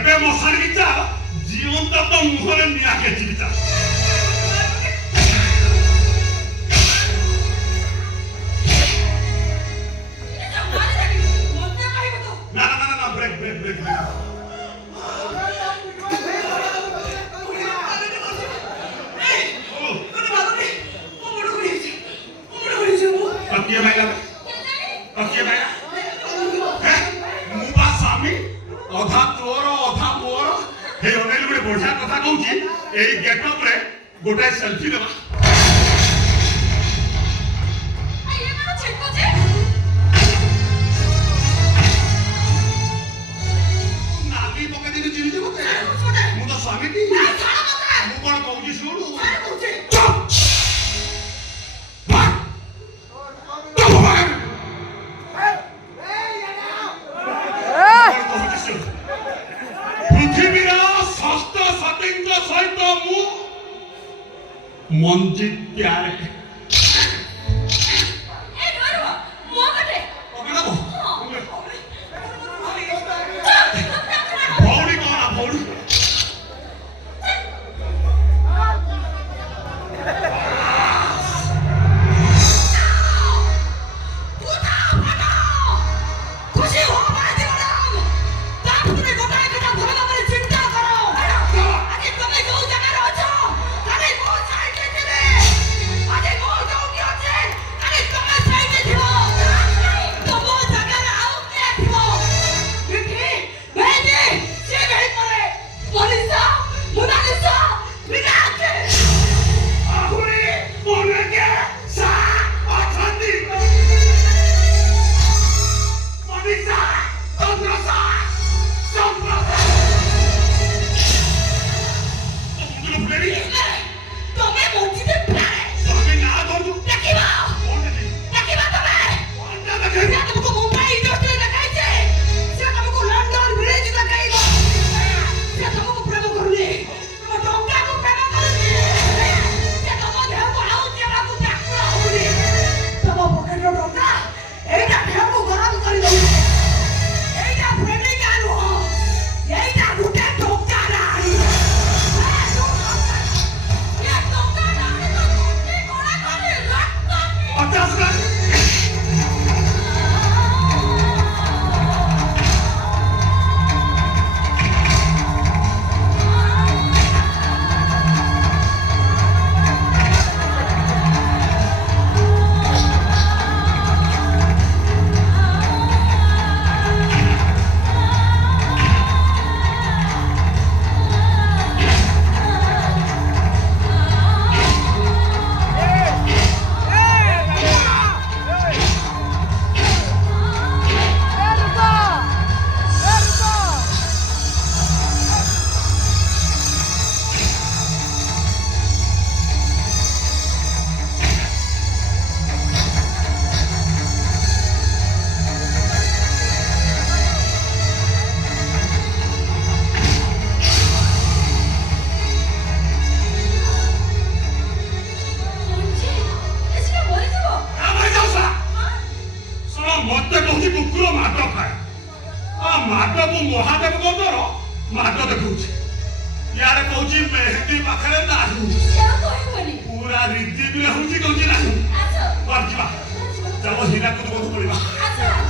ଏବେ ମଶାରୀ କି ଚାଲ ଜିଅନ୍ତା ତ ମୁହଁରେ ନିଆଁ କେଚିକି ଚାଲ। ନା ନା ନା ନା ବ୍ରେକ୍ ବ୍ରେକ୍ ବ୍ରେକ୍ ବ୍ରେକ୍। किए भाई लगे किए भाई हैं मुबा स्वामी अधा तोर अधा मोर हे अनेल गुडे बढ़िया कथा कहूची एई गेटअप रे गोटे सेल्फी देबा ये मारो छेको जे नाली पके दिनी चिनी जे मते मु तो स्वामी टी मु कोन कहूची सुनु चुप मंजित प्यार है ए गरवा मोगटे ओके ना भौड़ी कौन आ भौड़ी खुशी हो माय जीवन तापुने गोटाए कथा भल भाବରେ चिंता करो आजे तमे जो जगह रे अछो तारे मो साइड रे आजे मो जोटी আছে আরে तमे साइड रे थियो तो मो जगह रे आउ के थियो देखी भेजे से गई परे मोनिसा मोनालिसा विनाके आहुरी बोले के सा अथंदी मनीषा चंद्रसा संप्रदा तुम फुलेरी तमे मोची दे प्लान स्वामी ना धरु देखिबा कोन दे देखिबा तमे कोन ना देखे ସେ ତମକୁ ମୁମ୍ବାଇ ଇଣ୍ଡଷ୍ଟ୍ରି ଦେଖାଇছে ସେ ତମକୁ ଲଣ୍ଡନ ବ୍ରିଜ ଦେଖାଇବ ସେ ତମକୁ ପ୍ରେମ କରୁନି ତମ ଟଙ୍କାକୁ ପ୍ରେମ କରୁନି ସେ ତମ ଦେହକୁ ଆଉ ଦେବାକୁ ଚାକର ହଉନି ତମ ପକେଟର ଟଙ୍କା ଏଇଟା ଦେହକୁ ଗରମ କରି ଦଉଛି ଏଇଟା ପ୍ରେମିକା ନୁହଁ ଏଇଟା ଗୋଟେ ଟଙ୍କା ରାଣୀ ଏ ଟଙ୍କା ରାଣୀ ତ କୋଟି କୋଣା କରି ରକ୍ତ 50 लाख मत कहूँ कुकुर माड खाए माड को महादेव गदर माड देखा यार कहूँ मेहंदी पाखे ना पूरा रीति भी हूँ कहूँ ना चल हीरा को पड़ा